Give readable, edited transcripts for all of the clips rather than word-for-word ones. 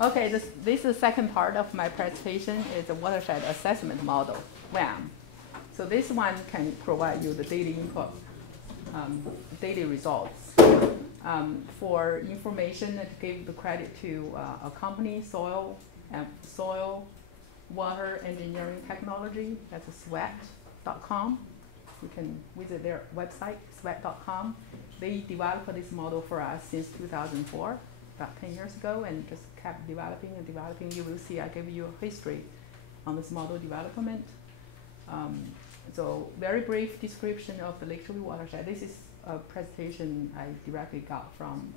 Okay, this is the second part of my presentation. Is a watershed assessment model, WAM. So this one can provide you the daily input, daily results. For information that give the credit to a company, soil, water engineering technology, that's sweat.com. You can visit their website, sweat.com. They developed this model for us since 2004, about 10 years ago, and just kept developing and developing. You will see I give you a history on this model development. So very brief description of the Lake Okeechobee watershed. This is a presentation I directly got from,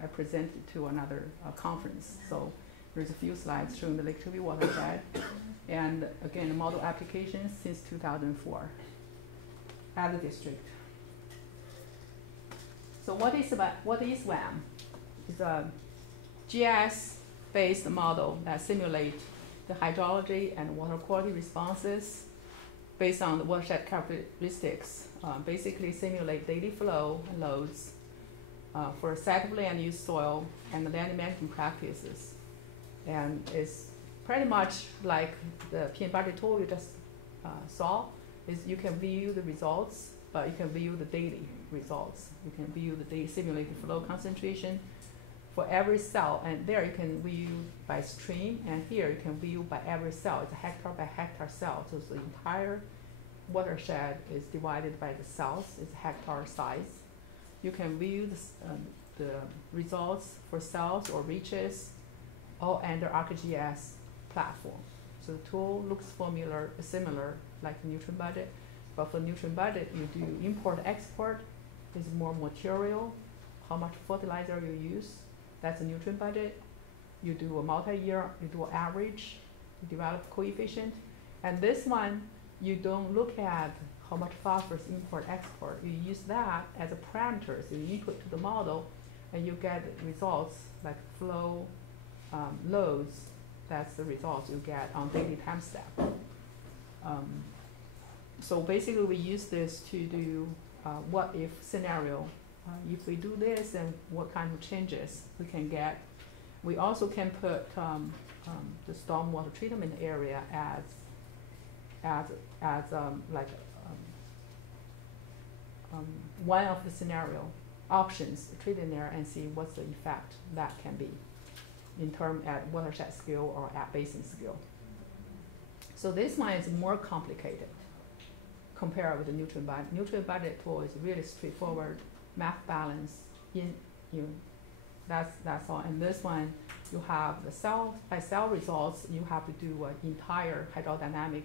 I presented to another conference. So there's a few slides showing the Lake Okeechobee watershed. And again, the model application since 2004 at the district. So what is WAM? It's a GIS-based model that simulates the hydrology and water quality responses based on the watershed characteristics. Basically simulate daily flow and loads for a set of land use, soil, and land management practices. And it's pretty much like the PM budget tool you just saw. Is you can view the results, but you can view the daily results. You can view the daily simulated flow concentration for every cell, and there you can view by stream, and here you can view by every cell. It's a hectare by hectare cell, so the entire watershed is divided by the cells. It's hectare size. You can view the results for cells or reaches, all under ArcGIS platform. So the tool looks similar like the nutrient budget, but for nutrient budget, you do import-export. Is more material, how much fertilizer you use. That's a nutrient budget. You do a multi-year, you do an average, you develop coefficient. And this one, you don't look at how much phosphorus import-export. You use that as a parameter, so you input to the model, and you get results like flow, loads. That's the results you get on daily time step. So basically, we use this to do what if scenario. If we do this, then what kind of changes we can get. We also can put the stormwater treatment area as one of the scenario options, treat in there and see what's the effect that can be in terms at watershed scale or at basin scale. So this one is more complicated compared with the nutrient budget. Nutrient budget tool is really straightforward, math balance that's all. And this one, you have the cell by cell results. You have to do an entire hydrodynamic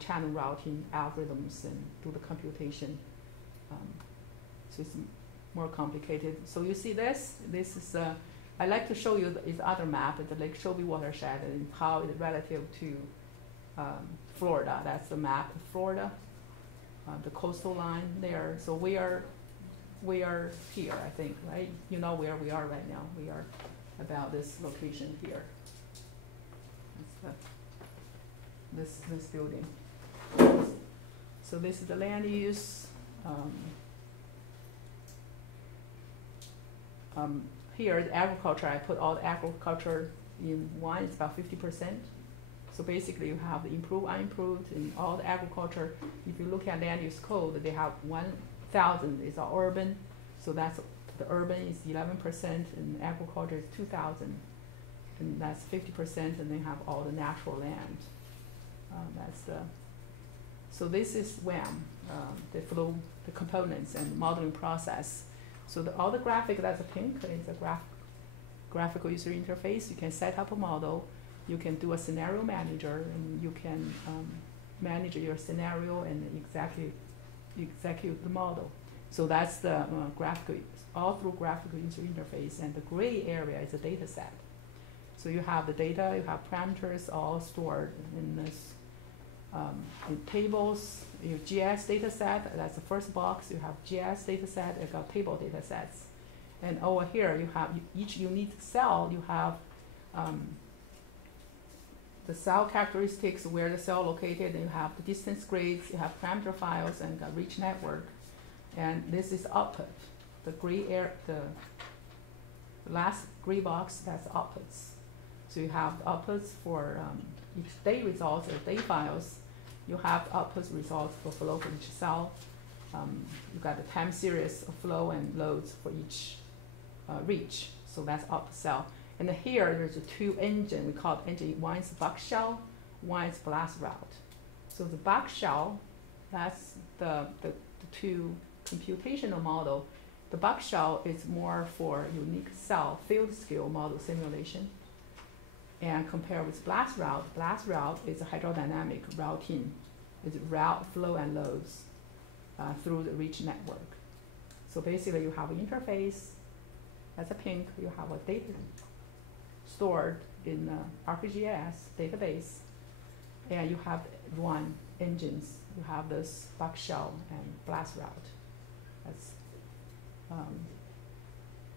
channel routing algorithms and do the computation. So it's more complicated. So you see this. This is I like to show you the other map, the Lake Okeechobee watershed, and how it's relative to Florida. That's the map of Florida, the coastal line there. So we are here, I think, right? You know where we are right now. We are about this location here. That's this building. So this is the land use. Here, the agriculture, I put all the agriculture in one. It's about 50%. So basically, you have the improved, unimproved, and all the agriculture. If you look at land use code, they have 1,000 is all urban. So that's the urban is 11%, and agriculture is 2,000, and that's 50%. And they have all the natural land. So this is WAM, the flow, the components, and modeling process. So all the graphic that's a pink is a graphical user interface. You can set up a model. You can do a scenario manager, and you can manage your scenario and execute the model. So that's the graphical, all through graphical user interface. And the gray area is a data set. So you have the data, you have parameters all stored in this in tables. Your GIS data set, that's the first box. You have GIS data set, you got table data sets. And over here, you have each unique cell, you have the cell characteristics, where the cell located, and you have the distance grids, you have parameter files, and a rich network. And this is output. The gray area, The last gray box, that's outputs. So you have the outputs for each day results or day files. You have outputs results for flow for each cell. You've got the time series of flow and loads for each reach. So that's output cell. And here there's a two engine. We call it engine. One is box shell, one is blast route. So the box shell, that's the two computational model. The box shell is more for unique cell field scale model simulation. And compared with blast route is a hydrodynamic routing. It's route flow and loads through the reach network. So basically you have an interface. That's a pink. You have a data stored in ArcGIS database. And you have one engines. You have this box shell and blast route.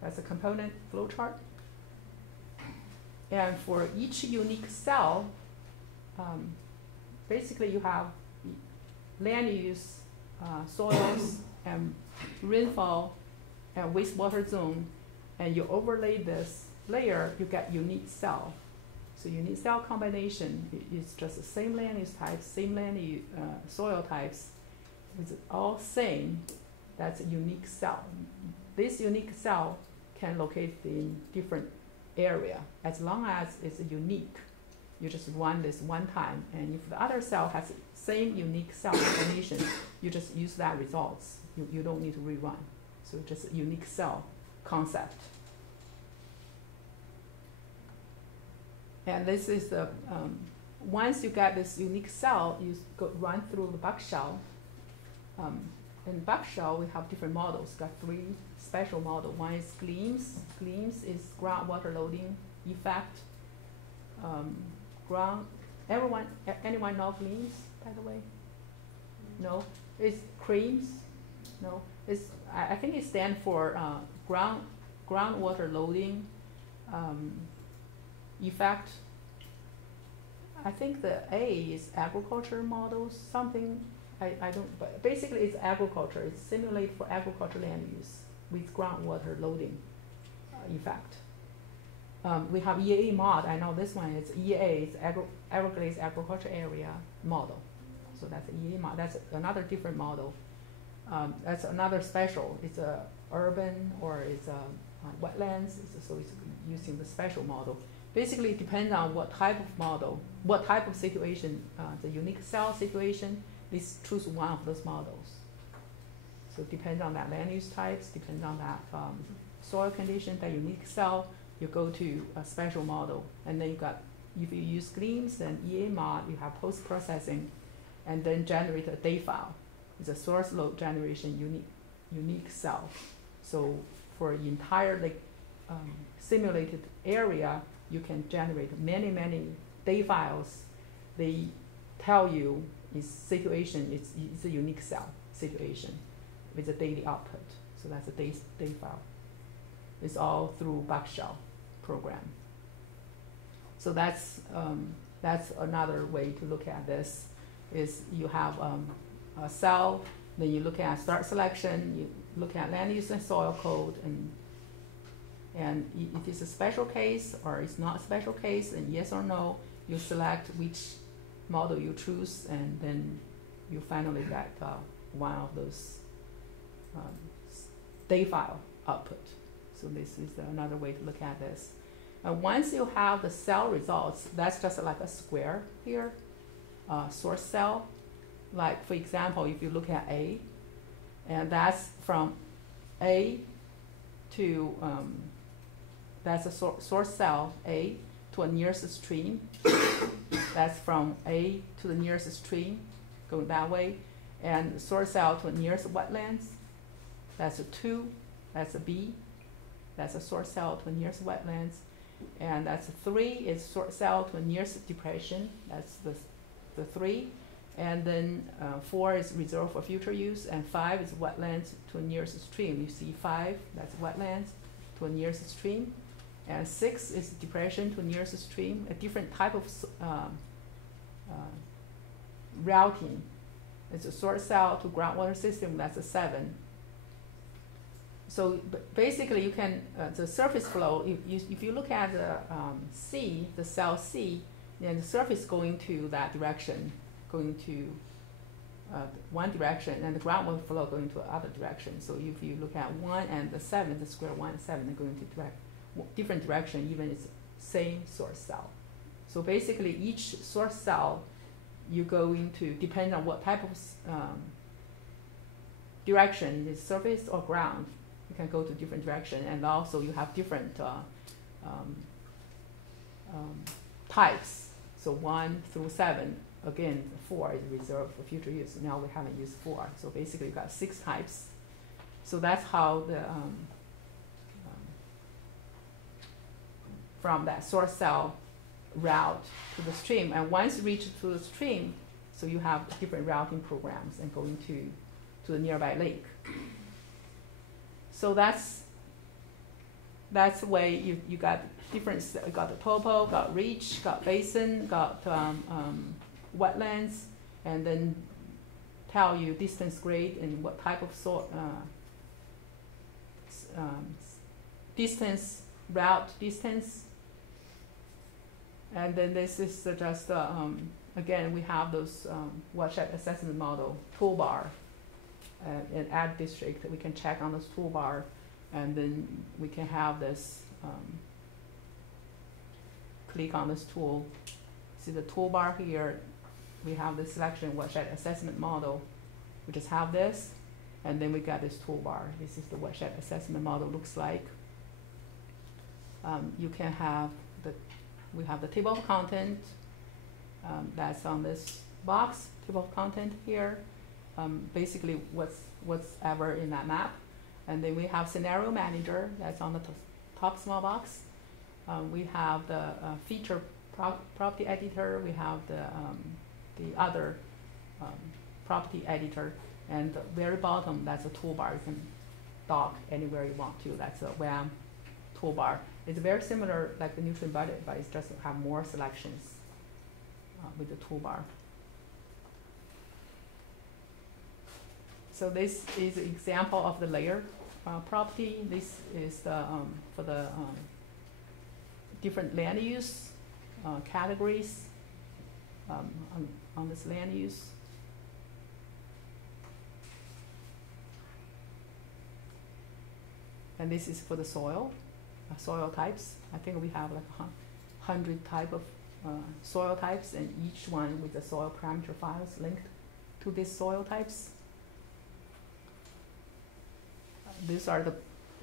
That's a component flow chart. And for each unique cell, basically you have land use, soils, and rainfall, and wastewater zone, and you overlay this layer, you get unique cell. So unique cell combination is just the same land use types, same land use, soil types. It's all same. That's a unique cell. This unique cell can locate in different area as long as it's unique. You just run this one time, and if the other cell has the same unique cell combination, you just use that results. You don't need to rerun. So just a unique cell concept. And this is the, once you get this unique cell, you run through the box shell. In box shell, we have different models. Got three special models. One is gleams. Gleams is groundwater loading effect. Anyone know gleams, by the way? No? It's creams? No? I think it stands for groundwater loading effect. I think the A is agriculture models, something, I don't, but basically it's agriculture. It's simulated for agriculture land use with groundwater loading effect. We have EA mod. I know this one is EA, it's Everglades Agriculture Area model. So that's EA mod. That's another different model. That's another special. It's a urban or it's a wetlands. So it's using the special model. Basically, it depends on what type of model, what type of situation, the unique cell situation. Please choose one of those models. So it depends on that land use types, depends on that soil condition, that unique cell. You go to a special model, and then you got, if you use gleams, then EA mod, you have post-processing, and then generate a data file. It's a source load generation unique cell. So for entire simulated area, you can generate many data files. They tell you its situation, it's a unique cell situation with a daily output. So that's a data file. It's all through box shell program. So that's another way to look at this. Is you have a cell, then you look at start selection, you look at land use and soil code, and it is a special case or it's not a special case, and yes or no, you select which model you choose, and then you finally get one of those data file output. So this is another way to look at this. Once you have the cell results, that's just like a square here, source cell. Like for example, if you look at A, and that's from A to, that's a source cell A to a nearest stream. That's from A to the nearest stream, going that way. And source cell to a nearest wetlands. That's a 2, that's a B. That's a source cell to a nearest wetlands. And that's a 3 is source cell to a nearest depression. That's the 3. And then 4 is reserved for future use, and 5 is wetlands to a nearest stream. You see 5, that's wetlands to a nearest stream. And 6 is depression to a nearest stream, a different type of routing. It's a source cell to groundwater system, that's a 7. So basically, you can the surface flow. If you look at the C, the cell C, then the surface going to that direction, going to one direction, and the groundwater flow going to the other direction. So if you look at 1 and the 7, the square 1 and 7 are going to different direction, even it's same source cell. So basically, each source cell you go into depends on what type of direction is surface or ground. You can go to different direction, and also you have different types. So 1 through 7. Again, 4 is reserved for future use. So now we haven't used 4. So basically, you got 6 types. So that's how the from that source cell route to the stream. And once you reach to the stream, so you have different routing programs and going to the nearby lake. So that's the way you got different. You got the topo, got reach, got basin, got wetlands, and then tell you distance grade and what type of distance, route distance. And then this is just, again, we have those watershed assessment model toolbar in ad district that we can check on this toolbar, and then we can have this, click on this tool. See the toolbar here, we have this selection watershed assessment model. We just have this, and then we got this toolbar. This is the watershed assessment model looks like. You can have we have the table of content that's on this box, table of content here, basically what's ever in that map. And then we have scenario manager that's on the top small box. We have the feature property editor. We have the other property editor. And the very bottom, that's a toolbar. You can dock anywhere you want to. That's a WAM toolbar. It's very similar like the nutrient budget, but it's just have more selections with the toolbar. So this is an example of the layer property. This is the for the different land use categories on this land use. And this is for the soil types. I think we have like 100 type of soil types, and each one with the soil parameter files linked to these soil types. These are the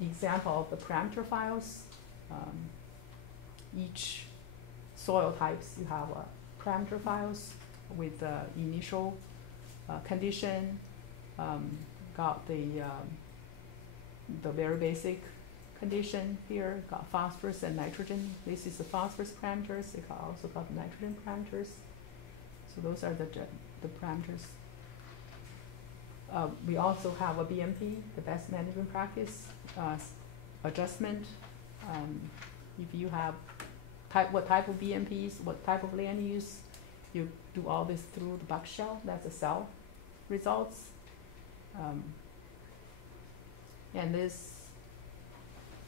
example of the parameter files. Each soil types, you have parameter files with the initial condition, got the very basic condition here, got phosphorus and nitrogen. This is the phosphorus parameters. They also got the nitrogen parameters. So those are the parameters. We also have a BMP, the best management practice adjustment. If you have what type of BMPs, what type of land use, you do all this through the box shell. That's the cell results. And this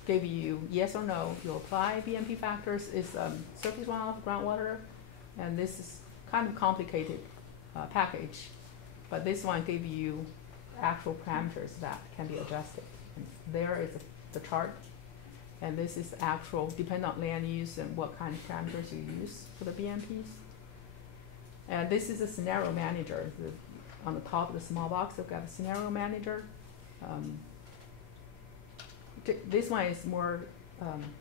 gave you yes or no. You apply BMP factors is surface runoff, groundwater, and this is kind of complicated package. But this one gave you actual parameters that can be adjusted. And there is the chart, and this is actual depend on land use and what kind of parameters you use for the BMPs. And this is a scenario manager. On the top of the small box, I've got a scenario manager. This one is more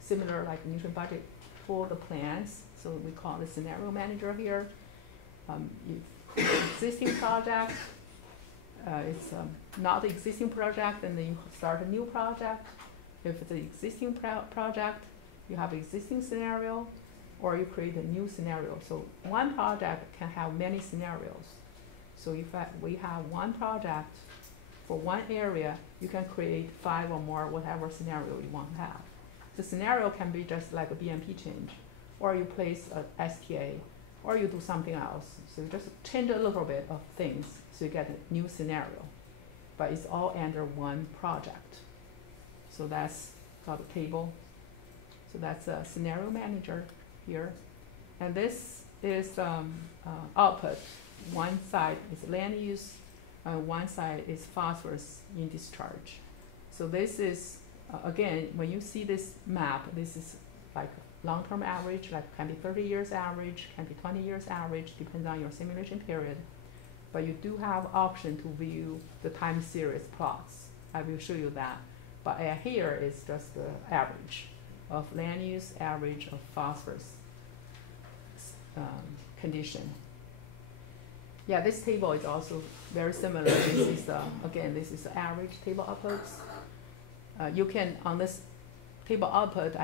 similar like nutrient budget for the plants, so we call it scenario manager here. Existing project, it's not the existing project, and then you start a new project. If it's an existing project, you have existing scenario, or you create a new scenario. So one project can have many scenarios. So if we have one project for one area, you can create 5 or more, whatever scenario you want to have. The scenario can be just like a BMP change, or you place a STA, or you do something else. So you just change a little bit of things, so you get a new scenario. But it's all under one project. So that's called a table. So that's a scenario manager here. And this is output. One side is land use, one side is phosphorus in discharge. So this is, again, when you see this map, this is like long-term average, like can be 30 years average, can be 20 years average, depends on your simulation period. But you do have option to view the time series plots. I will show you that. But here is just the average of land use, average of phosphorus condition. Yeah, this table is also very similar. This is, again, this is the average table outputs. You can, on this table output,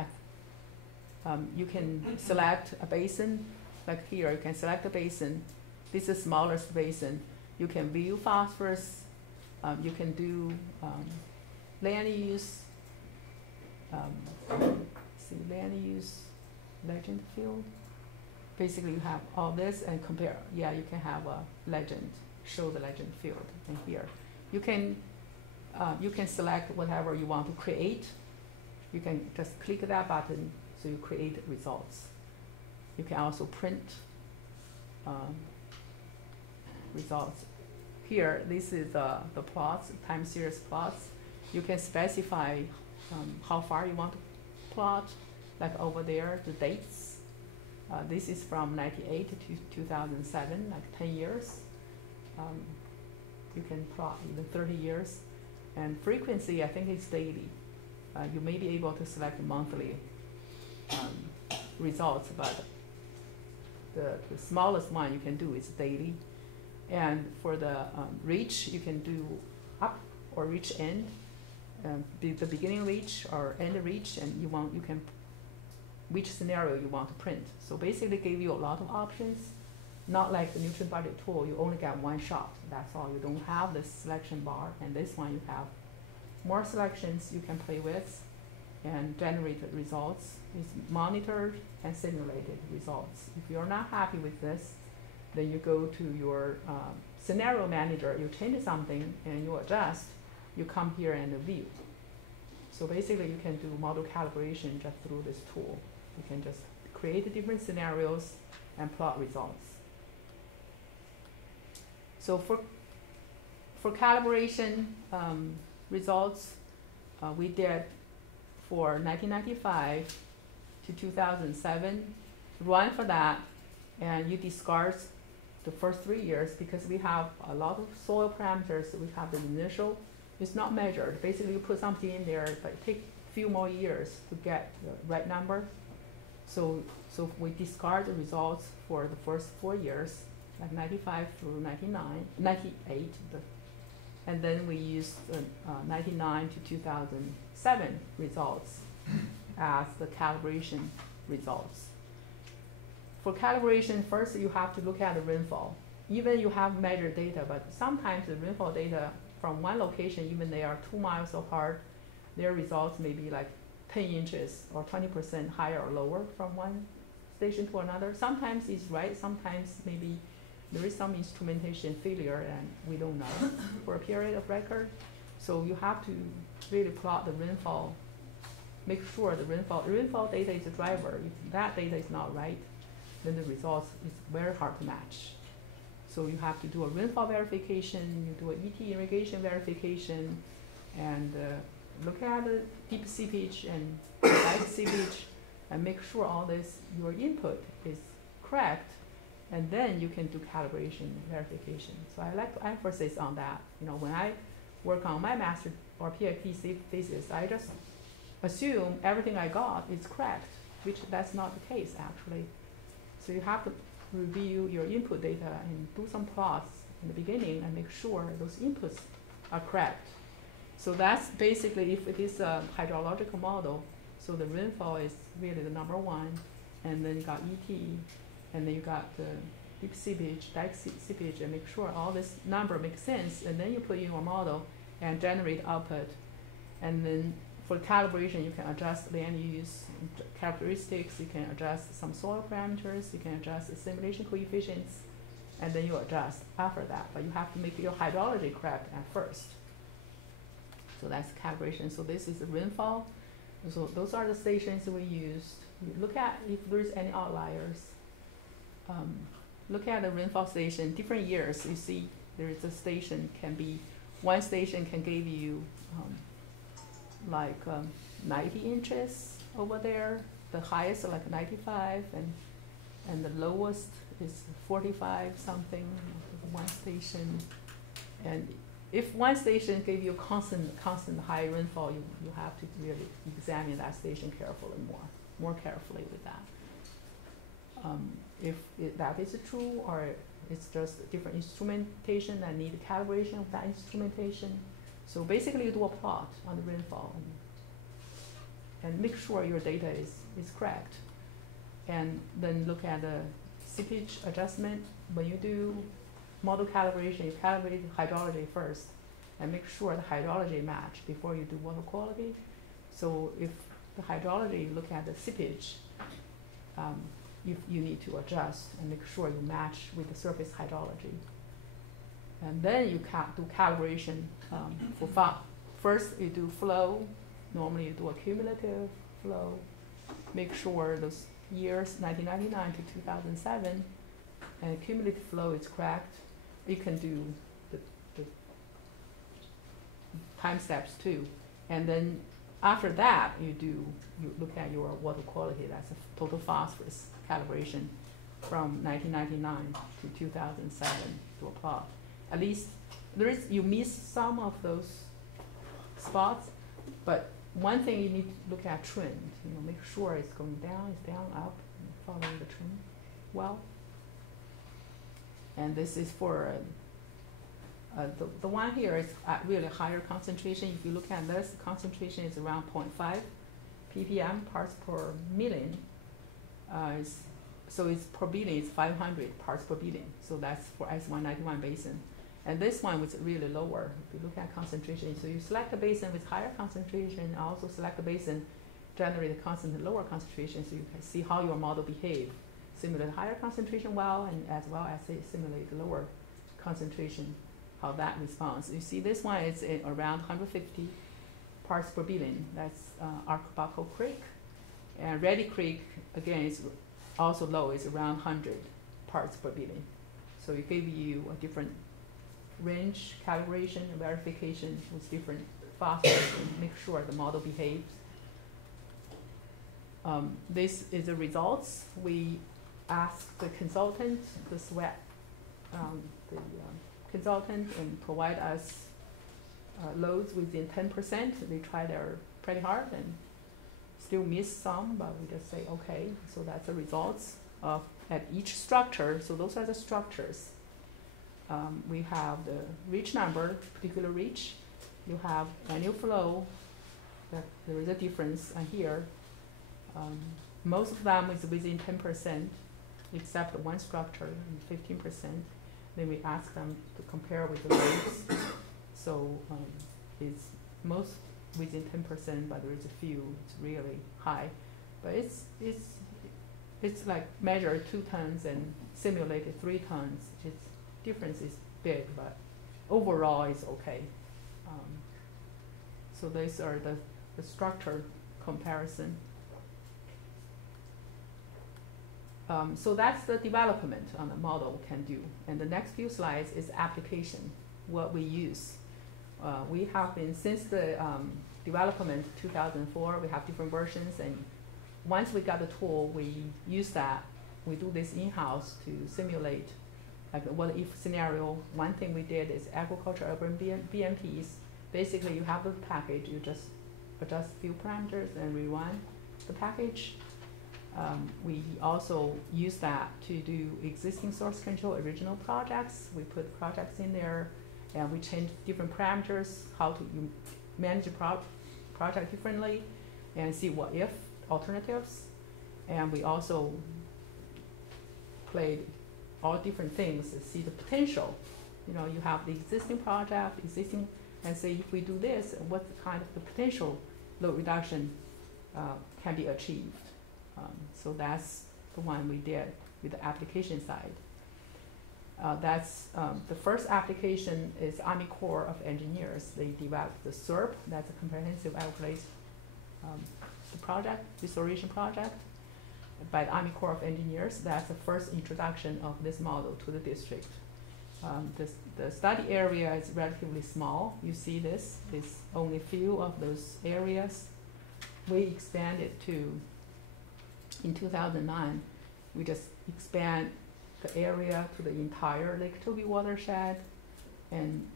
you can select a basin. Like here, you can select a basin. This is the smallest basin. You can view phosphorus. You can do land use. See, land use, legend field. Basically, you have all this and compare. Yeah, you can have a legend, show the legend field in here. You can select whatever you want to create. You can just click that button so you create results. You can also print results. Here, this is the plots, time series plots. You can specify how far you want to plot, like over there, the dates. This is from 98 to 2007, like 10 years. You can plot even 30 years. And frequency, I think it's daily. You may be able to select monthly results, but the smallest one you can do is daily. And for the reach, you can do up or reach end, the beginning reach or end reach, and you can which scenario you want to print. So basically give you a lot of options, not like the nutrient budget tool, you only get one shot, that's all. You don't have this selection bar, and this one you have more selections you can play with and generate results. It's monitored and simulated results. If you're not happy with this, then you go to your scenario manager, you change something and you adjust, you come here and view. So basically you can do model calibration just through this tool. You can just create different scenarios and plot results. So for calibration results, we did for 1995 to 2007, run for that, and you discard the first 3 years because we have a lot of soil parameters. We have the initial, it's not measured. Basically, you put something in there, but it takes a few more years to get the right number. So we discard the results for the first 4 years, like 95 through 98, and then we use 99 to 2007 results as the calibration results. For calibration, first you have to look at the rainfall. Even you have measured data, but sometimes the rainfall data from one location, even they are 2 miles apart, their results may be like 10 inches or 20% higher or lower from one station to another. Sometimes it's right, sometimes maybe there is some instrumentation failure and we don't know for a period of record. So you have to really plot the rainfall, make sure the rainfall data is a driver. If that data is not right, then the results is very hard to match. So you have to do a rainfall verification, you do an ET irrigation verification, and look at the deep seepage and light seepage, and make sure all this, your input is correct, and then you can do calibration verification. So I like to emphasize on that. You know, when I work on my master or PhD thesis, I just assume everything I got is correct, which that's not the case actually. So you have to review your input data and do some plots in the beginning and make sure those inputs are correct. So that's basically, if it is a hydrological model, so the rainfall is really the number one, and then you got ET, and then you got the deep seepage, dike seepage, and make sure all this number makes sense, and then you put in your model and generate output. And then for calibration, you can adjust land use characteristics, you can adjust some soil parameters, you can adjust the simulation coefficients, and then you adjust after that. But you have to make your hydrology correct at first. So that's calibration. So this is the rainfall. So those are the stations we used. You look at if there's any outliers. Look at the rainfall station, different years, you see there is a station one station can give you 90 inches over there. The highest like 95 and the lowest is 45 something, one station. And if one station gave you constant high rainfall, you have to really examine that station carefully, more carefully with that. If that is true, or it's just different instrumentation that need calibration of that instrumentation. So basically you do a plot on the rainfall and make sure your data is correct. And then look at the seepage adjustment. When you do model calibration, you calibrate hydrology first and make sure the hydrology match before you do water quality. So if the hydrology, look at the seepage, you need to adjust and make sure you match with the surface hydrology. And then you do calibration for first you do flow. Normally you do a cumulative flow. Make sure those years 1999 to 2007 and cumulative flow is correct. You can do the time steps too. And then after that you look at your water quality. That's a total phosphorus calibration from 1999 to 2007 to a plot. At least you miss some of those spots, but one thing you need to look at trend. Make sure it's going down, up, following the trend well. And this is for the one here is at really higher concentration. If you look at this, the concentration is around 0.5 ppm parts per million. So it's per billion is 500 parts per billion. So that's for S191 basin. And this one was really lower. If you look at concentration, so you select a basin with higher concentration, also select a basin generate a constant lower concentration, so you can see how your model behave. Simulate higher concentration well, and as well as simulate lower concentration, how that responds. You see this one is around 150 parts per billion. That's Arcabaco Creek. And Ready Creek, again, is also low. It's around 100 parts per billion. So it gave you a different range, calibration, and verification with different phosphorus and make sure the model behaves. This is the results. We asked the consultant, the SWAT, consultant, and provide us loads within 10%. They try their pretty hard and still miss some, but we just say, okay, so that's the results of at each structure. So those are the structures. We have the reach number, particular reach. You have annual flow, that there is a difference here. Most of them is within 10%, except one structure, 15%. Then we ask them to compare with the rates. So it's most within 10%, but there is a few, it's really high. But it's like measured 2 tons and simulated 3 tons. Its difference is big, but overall it's okay. So these are the structure comparison. So that's the development on the model can do. And the next few slides is application, what we use. We have been, since the development 2004, we have different versions, and once we got the tool, we use that. We do this in-house to simulate like a what if scenario. One thing we did is agriculture urban BMPs. Basically you have the package, you just adjust a few parameters and rerun the package. We also use that to do existing source control original projects. We put projects in there and we change different parameters, how to manage a project differently and see what if alternatives. And we also played all different things to see the potential. You have the existing project, and say if we do this, what kind of the potential load reduction can be achieved. So that's the one we did with the application side. The first application is Army Corps of Engineers. They developed the SERP, that's a comprehensive Everglades project, restoration project by the Army Corps of Engineers. That's the first introduction of this model to the district. The study area is relatively small. You see this is only a few of those areas. We expanded to, in 2009, we just expand the area to the entire Lake Okeechobee watershed, and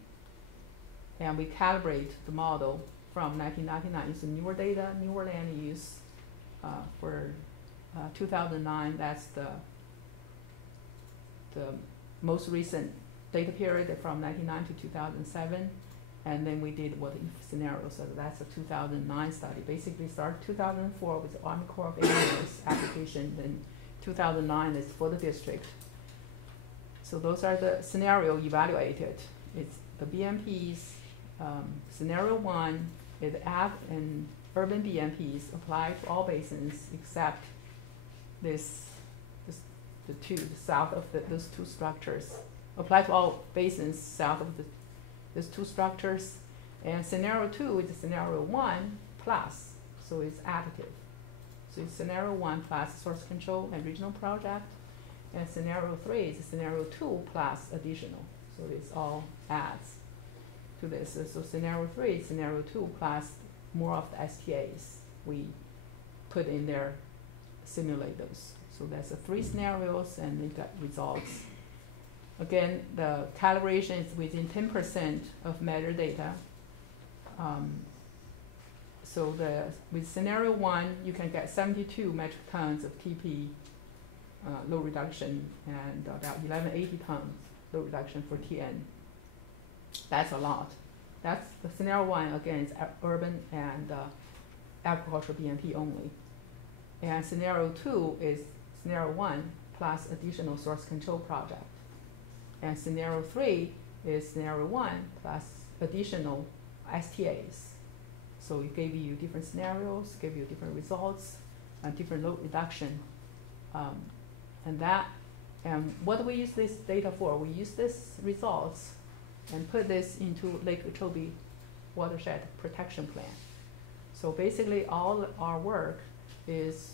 we calibrate the model from 1999. It's newer data, newer land use. For 2009, that's the most recent data period from 1999 to 2007. And then we did what if scenario, so that's a 2009 study. Basically started 2004 with the Army Corps of Engineers application, then 2009 is for the district. So those are the scenario evaluated. It's the BMPs. Scenario 1 is ag and urban BMPs apply to all basins except the south of those two structures. Apply to all basins south of those two structures. And scenario 2 is scenario 1 plus, so it's additive. So it's scenario 1 plus source control and regional project. And scenario 3 is scenario 2 plus additional. So it's all adds to this. So scenario 3 is scenario 2 plus more of the STAs we put in there, simulate those. So that's the 3 scenarios, and we got results. Again, the calibration is within 10% of measured data. So with scenario 1, you can get 72 metric tons of TP load reduction and about 1180 tons load reduction for TN. That's a lot. That's the scenario 1, again, is urban and agricultural BMP only. And scenario 2 is scenario 1 plus additional source control project. And scenario 3 is scenario 1 plus additional STAs. So it gave you different scenarios, gave you different results, and different load reduction. And what do we use this data for? We use this results and put this into Lake Okeechobee Watershed Protection Plan. So basically all our work is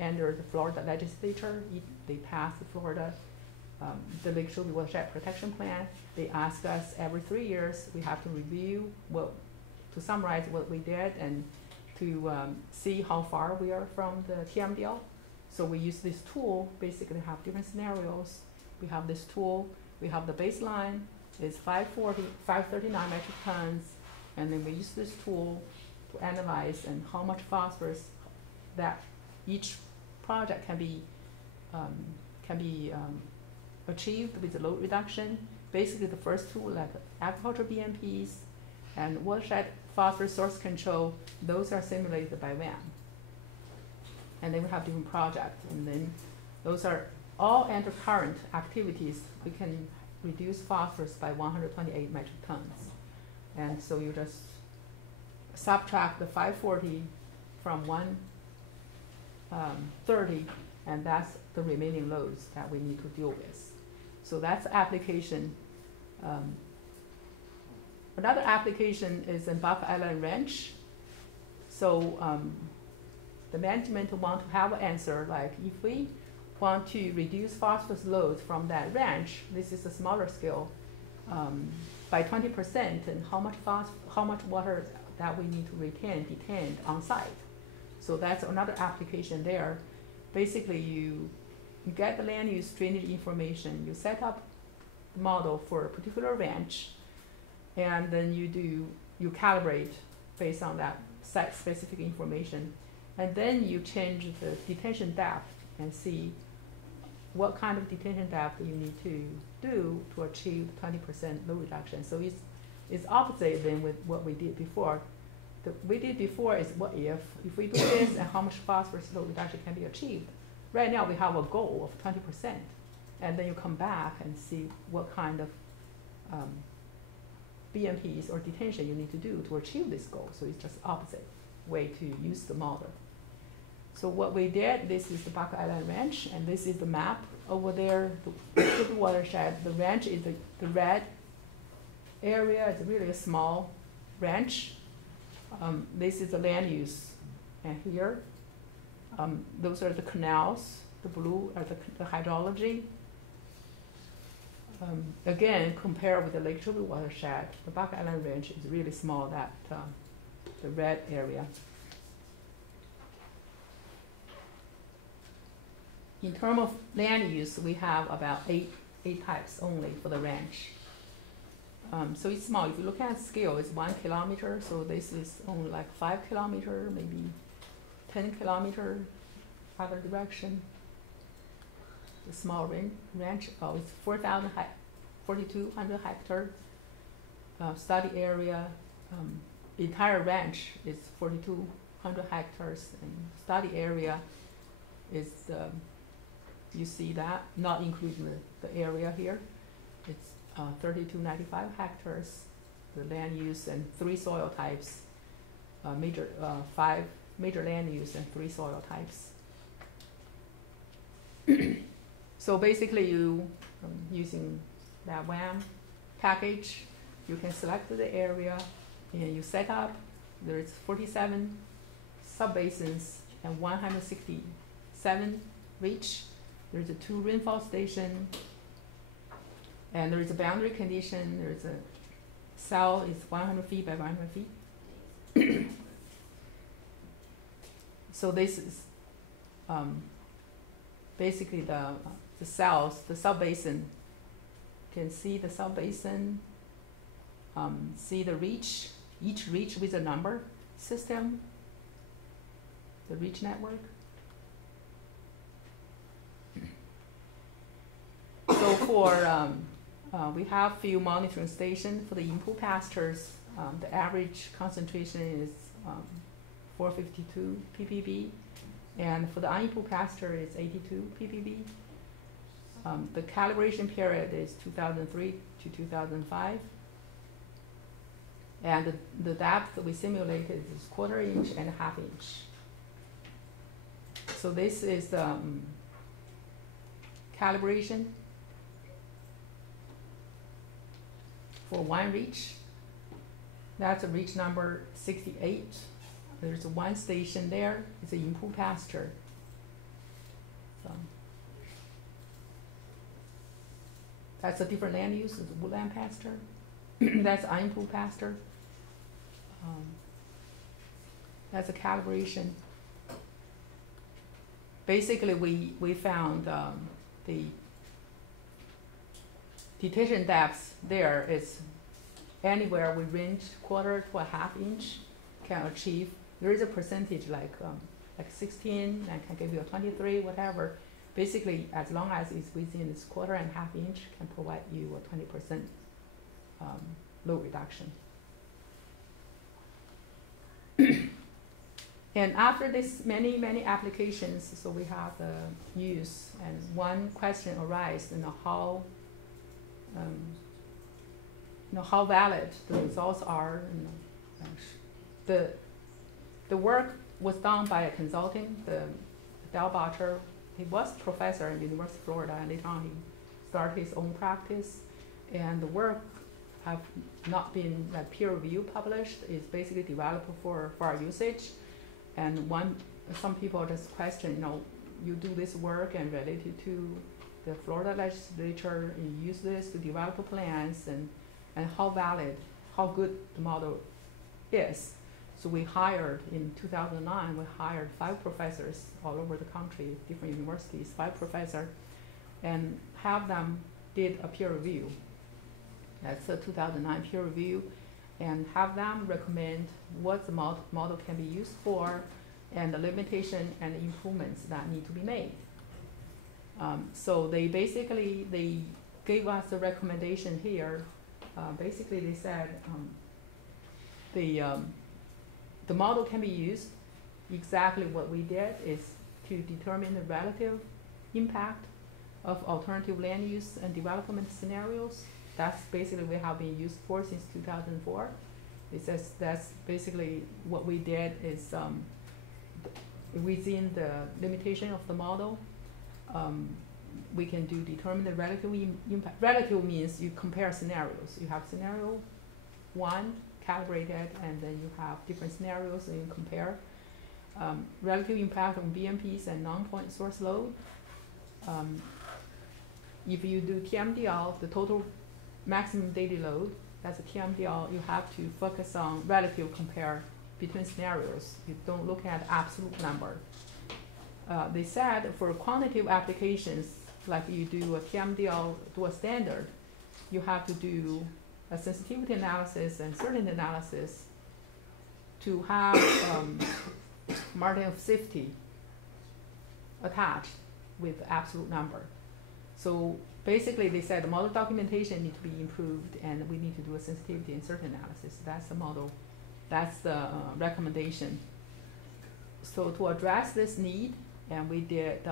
under the Florida legislature. They passed the Florida, the Lake Okeechobee Watershed Protection Plan. They ask us every 3 years, we have to review, to summarize what we did and to see how far we are from the TMDL. So we use this tool, basically have different scenarios. We have this tool, we have the baseline, is 539 metric tons, and then we use this tool to analyze and how much phosphorus that each project can be achieved with the load reduction. Basically the first two, like agricultural BMPs and watershed phosphorus source control, those are simulated by WAM. And then we have different projects, and then those are all under current activities. We can reduce phosphorus by 128 metric tons. And so you just subtract the 540 from 130, and that's the remaining loads that we need to deal with. So that's application. Another application is in Buck Island Ranch. So the management want to have an answer, like if we want to reduce phosphorus loads from that ranch, this is a smaller scale, by 20%, and how much water that we need to detain on site. So that's another application there. Basically, you get the land use drainage information, you set up the model for a particular ranch, and then you calibrate based on that site-specific information, and then you change the detention depth and see what kind of detention depth you need to do to achieve 20% load reduction. So it's opposite than with what we did before. We did before is what if we do this and how much phosphorus load reduction can be achieved. Right now we have a goal of 20%, and then you come back and see what kind of BMPs or detention you need to do to achieve this goal. So it's just opposite way to use the model. So what we did, this is the Buck Island Ranch, and this is the map over there, the watershed, the ranch is the red area. It's really a small ranch. This is the land use. And here, those are the canals. The blue are the hydrology. Again, compared with the Lake Okeechobee watershed, the Buck Island Range is really small, that the red area. In terms of land use, we have about eight types only for the ranch. So it's small. If you look at scale, it's 1 kilometer. So this is only like 5 kilometer, maybe 10 kilometer, other direction. The small ranch, it's 4,200 hectares. Study area, entire ranch is 4,200 hectares, and study area is you see that, not including the area here. It's 3,295 hectares, the land use, and 3 soil types, 5 major land use and 3 soil types. So basically you, using that WAM package, you can select the area and you set up. There's 47 subbasins and 167 reach. There's a 2 rainfall station, and there is a boundary condition. There's a cell is 100 feet by 100 feet. So this is basically the cells, the subbasin. You can see the subbasin, see the reach, each reach with a number system, the reach network. So for, we have few monitoring stations for the in-pool pastures. The average concentration is 452 ppb, and for the in-pool pasture it's 82 ppb. The calibration period is 2003 to 2005, and the depth that we simulated is 1/4 inch and 1/2 inch. So this is the calibration for one reach. That's a reach number 68. There's 1 station there. It's an in-pool pasture. So that's a different land use. It's a woodland pasture. That's in-pool pasture. That's a calibration. Basically, we found the detention depth there is anywhere we range 1/4 to 1/2 inch can achieve. There is a percentage like 16, I can give you a 23, whatever. Basically, as long as it's within this 1/4 and 1/2 inch, can provide you a 20% load reduction. And after this many applications, so we have the use, and one question arises, how valid the results are. The work was done by a consulting, the Del Botcher. He was professor at University of Florida, and later on he started his own practice. And the work have not been like peer review published. It's basically developed for our usage. And some people just question, you do this work and related to the Florida legislature, you use this to develop plans, and how valid, how good the model is. So we hired, in 2009, we hired 5 professors all over the country, different universities, 5 professors, and have them did a peer review. That's a 2009 peer review, and have them recommend what the model can be used for, and the limitation and the improvements that need to be made. So they gave us a recommendation here. Basically, they said the model can be used. Exactly what we did is to determine the relative impact of alternative land use and development scenarios. That's basically we have been used for since 2004. It says that's basically what we did is within the limitation of the model, we can determine the relative impact. Relative means you compare scenarios. You have scenario 1 calibrated, and then you have different scenarios, and you compare relative impact on BMPs and non-point source load. If you do TMDL, the total maximum daily load, that's a TMDL, you have to focus on relative compare between scenarios. You don't look at absolute number. They said for quantitative applications, like you do a TMDL to a standard, you have to do a sensitivity analysis and certainty analysis to have margin of safety attached with absolute number. So basically they said the model documentation needs to be improved, and we need to do a sensitivity and certainty analysis. That's the model, that's the recommendation. So to address this need, and we did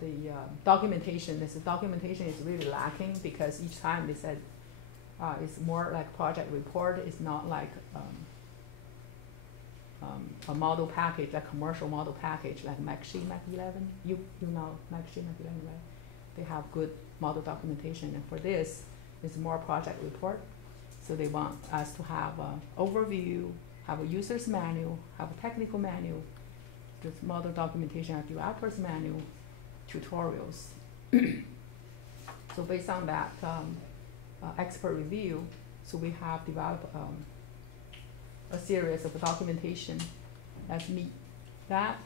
the documentation. This documentation is really lacking because each time they said it's more like project report. It's not like a model package, like commercial model package, like MacSheet, Mac 11. You know MacSheet, Mac 11, right? They have good model documentation, and for this, it's more project report. So they want us to have an overview, have a user's manual, have a technical manual, this model documentation, a developer's manual, tutorials. So based on that expert review, so we have developed a series of documentation that meet that.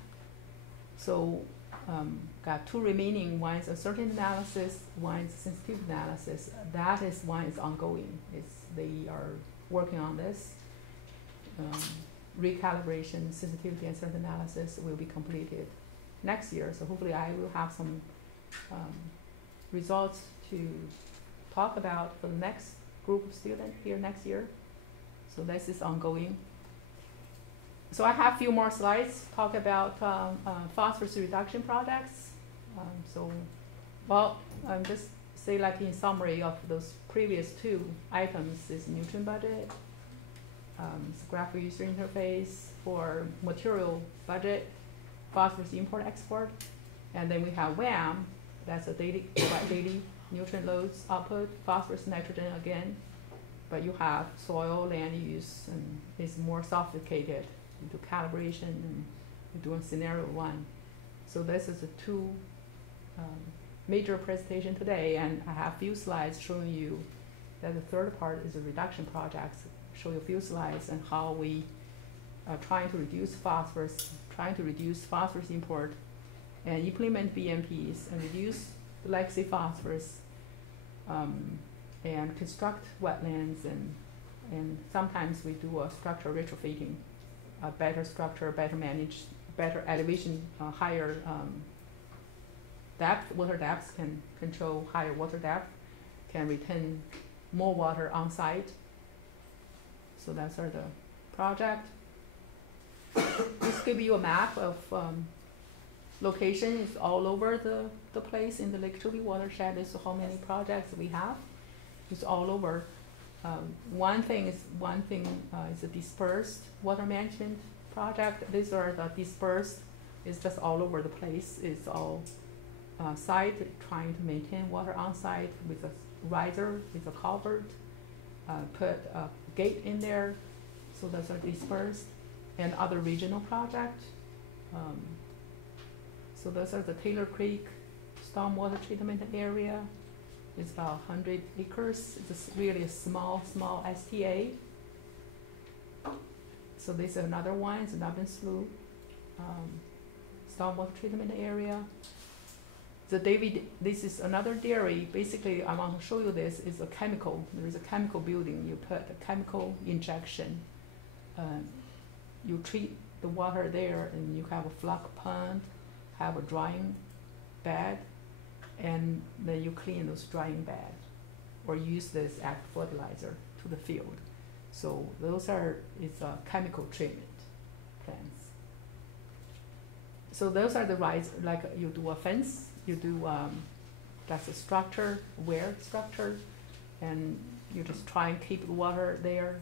So got 2 remaining. One is a certain analysis, one is sensitivity analysis. That is one is ongoing. They are working on this. Recalibration, sensitivity, and certain analysis will be completed next year. So hopefully I will have some results to talk about for the next group of students here next year. So this is ongoing. So I have a few more slides talk about phosphorus reduction projects. Just say like in summary of those previous 2 items is nutrient budget, graphical user interface for material budget, phosphorus import export, and then we have WAM, that's a daily nutrient loads output, phosphorus, nitrogen again, but you have soil, land use, and it's more sophisticated. You do calibration and you're doing scenario 1. So this is the 2 major presentation today, and I have a few slides showing you that the third part is the reduction projects. Show you a few slides and how we are trying to reduce phosphorus, import, and implement BMPs and reduce the legacy phosphorus, and construct wetlands, and sometimes we do a structural retrofitting, a better structure, better managed, better elevation, higher depth, water depth, can control higher water depth, can retain more water on site. So that's the project. This gives you a map of location. It's all over the place in the Lake Okeechobee watershed. This is how many projects we have. It's all over. One thing is a dispersed water management project. These are the dispersed. It's just all over the place. It's all site trying to maintain water on site with a riser, with a culvert, put a gate in there. So those are dispersed, and other regional projects. So those are the Taylor Creek stormwater treatment area. It's about 100 acres. It's really a small STA. So this is another one. It's another slough stormwater treatment area. This is another dairy. Basically, I want to show you this is a chemical. There is a chemical building. You put a chemical injection. You treat the water there, and you have a flock pond, have a drying bed, and then you clean those drying beds, or use this as fertilizer to the field. So it's a chemical treatment plants. So those are the rights, like you do a fence, you do that's a structure, weir structure, and you just try and keep the water there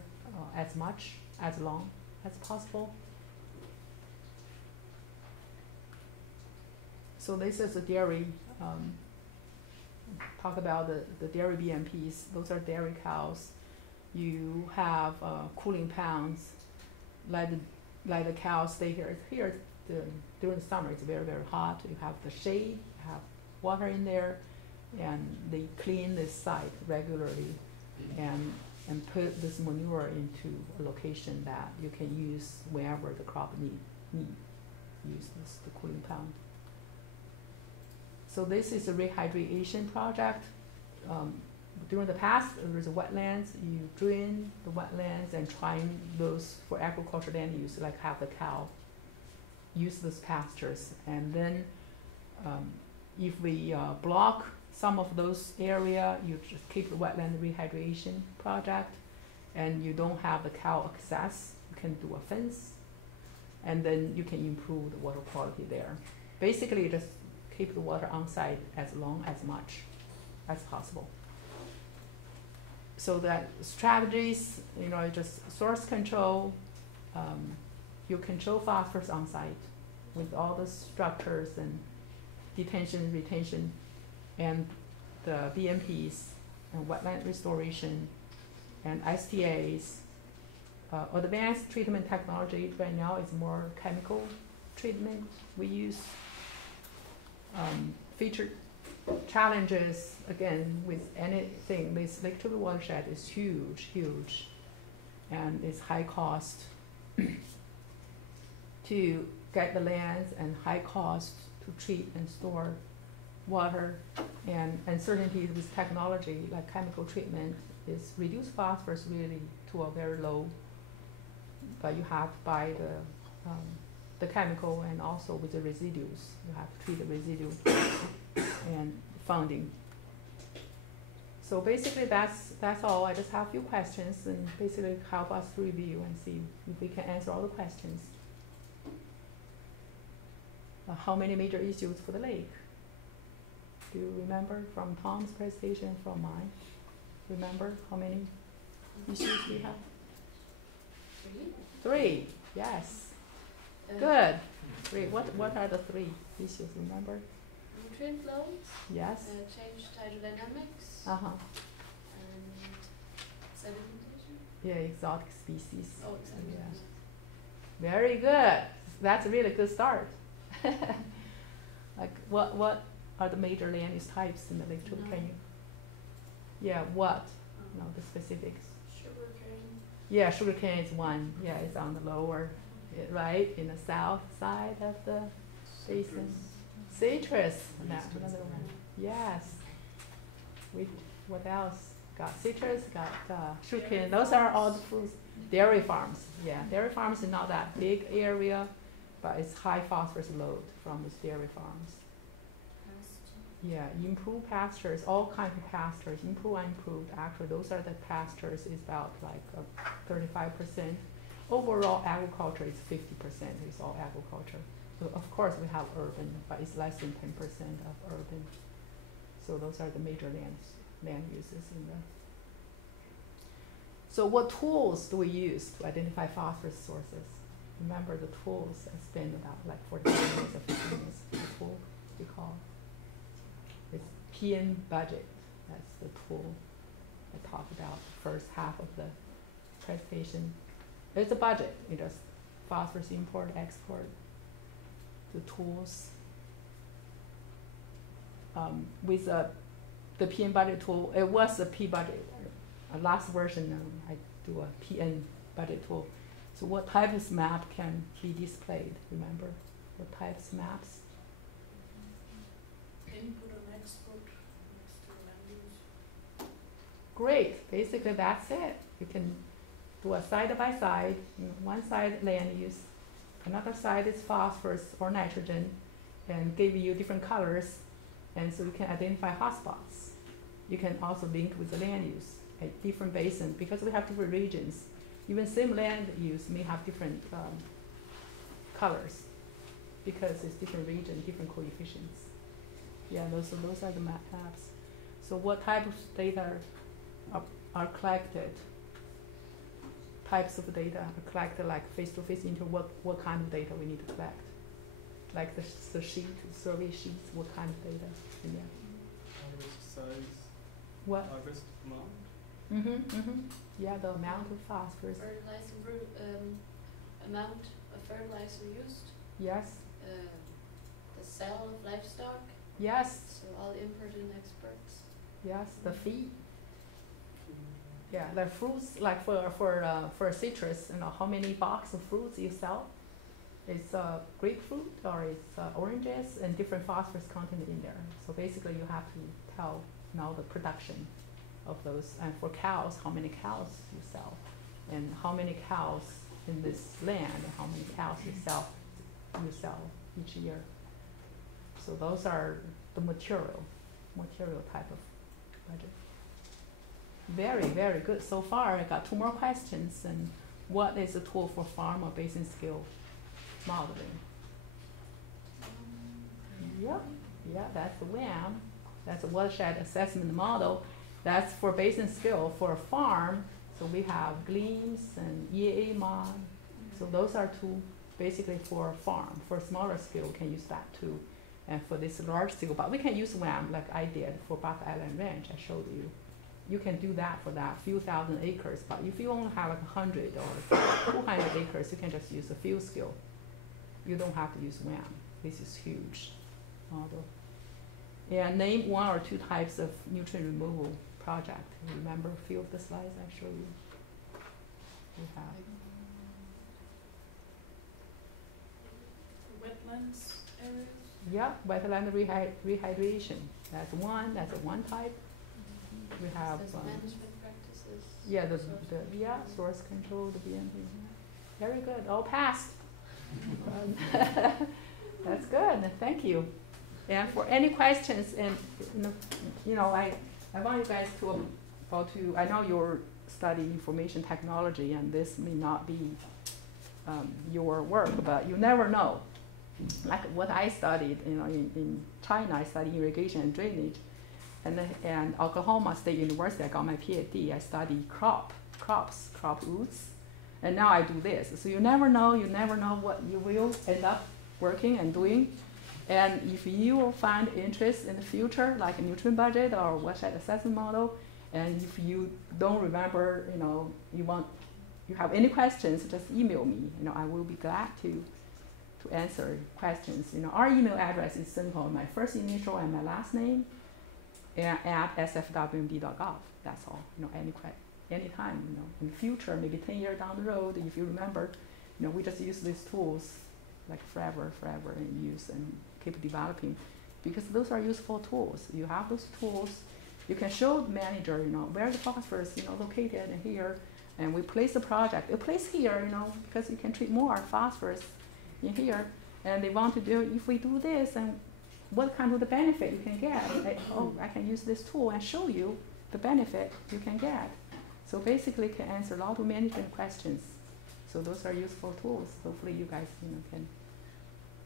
as much, as long as possible. So this is a dairy, talk about the dairy BMPs. Those are dairy cows. You have cooling pounds, let the cows stay here. During the summer, it's very, very hot. You have the shade, you have water in there, and they clean this site regularly and put this manure into a location that you can use wherever the crop need use the cooling pound. So this is a rehydration project. During the past, there was wetlands. You drain the wetlands and trying those for agricultural land use, like have the cow use those pastures. And then if we block some of those area, you just keep the wetland rehydration project, and you don't have the cow access, you can do a fence, and then you can improve the water quality there. Basically, just keep the water on site as long as much as possible. So that strategies, just source control, you control phosphorus on site with all the structures and detention, retention, and the BMPs and wetland restoration and STAs. Advanced treatment technology right now is more chemical treatment we use. Featured challenges, again, with anything, this Lake Okeechobee watershed is huge, and it's high cost to get the lands and high cost to treat and store water, and uncertainty with technology like chemical treatment is reduce phosphorus really to a very low, but you have to buy the chemical, and also with the residues, you have to treat the residue and funding. So basically that's all. I just have a few questions, and basically help us to review and see if we can answer all the questions. How many major issues for the lake? Do you remember from Tom's presentation, from mine? Remember how many issues we have? Three, yes. Good. Three. What are the three issues, remember? Nutrient loads. Yes. Changed hydrodynamics. And sedimentation. Yeah, exotic species. Oh, exactly. Yeah. Very good. That's a really good start. Like what are the major land use types in the Lake Okeechobee Canyon? Yeah, what? No, the specifics. Sugarcane. Yeah, sugarcane is one. Yeah, it's on the lower, right, in the south side of the basin. Citrus, that's another one. Yes. What else? Got citrus, got sugarcane. Those are all the fruits. Dairy farms. Yeah, dairy farms is not that big area, but it's high phosphorus load from those dairy farms. Yeah, improved pastures, all kinds of pastures, improved and improved. Actually, those are the pastures is about like 35%. Overall agriculture is 50%, is all agriculture. So of course we have urban, but it's less than 10% of urban. So those are the major land uses in the. So what tools do we use to identify phosphorus sources? Remember the tools, I spent about like 45 minutes or 15 minutes, the tool we call. It's PM budget, that's the tool I talked about the first half of the presentation. It's a budget, it does phosphorus import, export, the tools. With the PM budget tool, it was a P budget. Last version, I do a PN budget tool. So what type of map can be displayed? Remember, what types of maps? Input and export next to land use. Great. Basically, that's it. You can do a side by side. One side land use, another side is phosphorus or nitrogen, and give you different colors, and so you can identify hotspots. You can also link with the land use at different basins because we have different regions. Even same land use may have different colors because it's different region, different coefficients. Yeah, those are the maps. So what type of data are collected? types of data collect, like face-to-face interview, what kind of data we need to collect. Like the sheet, survey sheets, what kind of data in there. Harvest size. What? Harvest amount. Yeah, the amount of phosphorus. Fertilizer amount of fertilizer used. Yes. The sale of livestock. Yes. So all import and exports. Yes, the feed. Yeah, the fruits, like for citrus, how many boxes of fruits you sell? It's grapefruit or it's oranges, and different phosphorus content in there. So basically, you have to tell the production of those. And for cows, how many cows you sell, and how many cows in this land, and how many cows you sell each year. So those are the material type of budget. Very, very good. So far, I got 2 more questions. And what is a tool for farmer basin skill modeling? Yeah, that's the WAM. That's a watershed assessment model. That's for basin skill for a farm. So we have GLEAMS and EAA mod. So those are 2 basically for a farm. For smaller scale, we can use that too. And for this large scale, but we can use WAM like I did for Buck Island Ranch. I showed you. You can do that for that few thousand acres, but if you only have like 100 or 200 acres, you can just use a field skill. You don't have to use WAM. This is huge model. Yeah, name 1 or 2 types of nutrient removal project. Remember a few of the slides I showed you? We have Wetlands areas. yeah, wetland rehydration. That's one type. We have management practices. yeah, source control, the BMP. Very good, all passed. That's good. Thank you. And for any questions, and I want you guys to I know you're studying information technology, and this may not be your work, but you never know. Like what I studied, in China, I studied irrigation and drainage. And Oklahoma State University, I got my PhD. I studied crop roots, and now I do this. So you never know what you will end up working and doing. And if you find interest in the future, like a nutrient budget or watershed assessment model, and if you don't remember, you have any questions, just email me. I will be glad to answer questions. Our email address is simple: my first initial and my last name. At sfwmd.gov. That's all. Anytime. In the future, maybe 10 years down the road, if you remember, we just use these tools like forever, and use and keep developing, because those are useful tools. You have those tools. You can show the manager, where the phosphorus, located in here, and we place the project. You place here, because you can treat more phosphorus in here, and they want to do. If we do this and what kind of the benefit you can get? I can use this tool and show you the benefit you can get. So basically, it can answer a lot of management questions. So those are useful tools. Hopefully, you guys can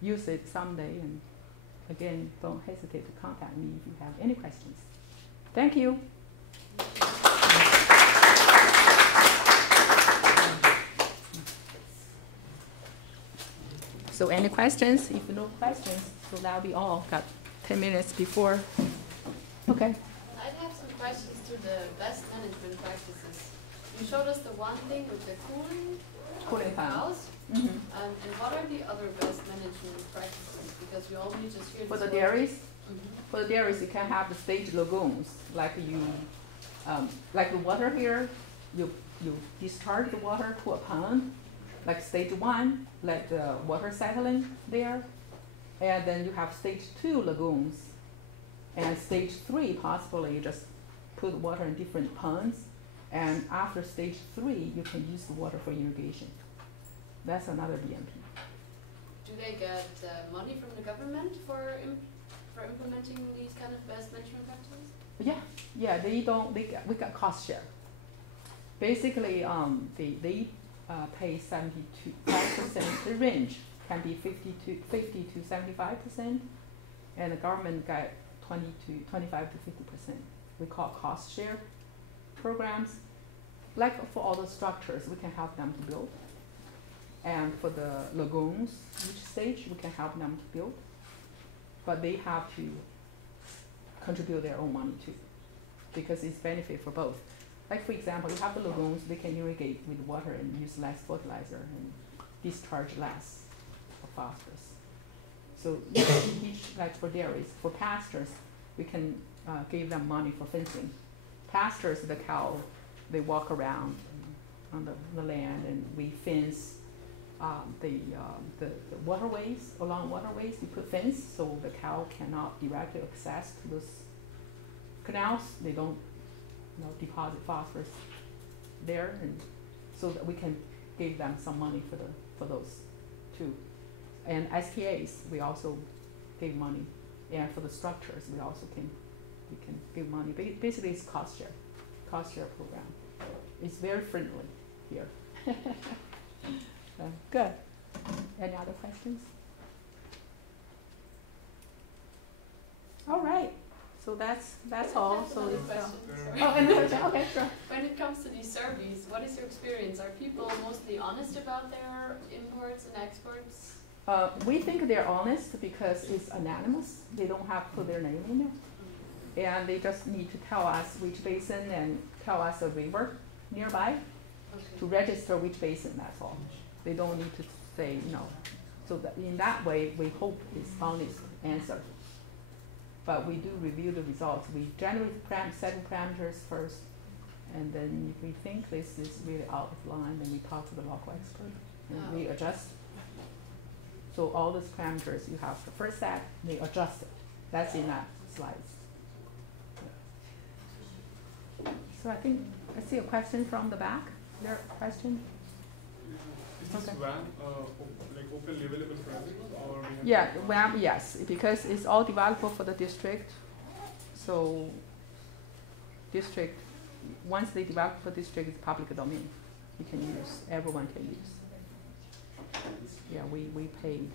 use it someday. And again, don't hesitate to contact me if you have any questions. Thank you. So any questions? If no questions, so that'll be all. Got 10 minutes before. Okay. I'd have some questions to the best management practices. You showed us the one thing with the cooling plan. house. Mm-hmm. And what are the other best management practices? Because we only just hear For the this dairies, Mm-hmm. for the dairies, you can have the staged lagoons, like like the water here. You discharge the water to a pond. Like stage 1, let the water settling there, and then you have stage 2 lagoons, and stage 3 possibly you just put water in different ponds, and after stage 3 you can use the water for irrigation. That's another BMP. Do they get money from the government for implementing these kind of best management practices? Yeah, we got cost share. Basically, they pay 75%. The range can be 50 to 75%, and the government got 25 to 50%. We call cost share programs, like for all the structures, we can help them to build. And for the lagoons, each stage, we can help them to build. But they have to contribute their own money too, because it's benefit for both. Like for example, you have the lagoons, they can irrigate with water and use less fertilizer and discharge less of phosphorus. So each, like for dairies, for pastures, we can give them money for fencing. Pastures, the cow, they walk around on the land, and we fence the waterways, along waterways. We put fence so the cow cannot directly access to those canals. They don't, deposit phosphorus there, and so that we can give them some money for those too. And SPAs, we also give money, and for the structures, we can give money. Basically, it's cost share program. It's very friendly here. Good. Any other questions? All right. So that's all. So Another it's question, sorry. oh, another question. Okay, sure. When it comes to these surveys, what is your experience? Are people mostly honest about their imports and exports? We think they're honest because it's anonymous. They don't have to put their name in there, and they just need to tell us which basin and tell us a river nearby to register which basin. That's all. They don't need to say no. So that in that way, we hope it's honest answer. But we do review the results. We generally set parameters first, and then if we think this is really out of line, then we talk to the local expert and we adjust. So all those parameters you have the first set, they adjust it. That's in that slides. So I think I see a question from the back. There a question? Is this Okay. WAM like openly available for everyone, or we have Yeah, to- WAM, yes, because it's all developable for the district. So district, once they develop for district, it's public domain. You can use, everyone can use. Yeah, we paid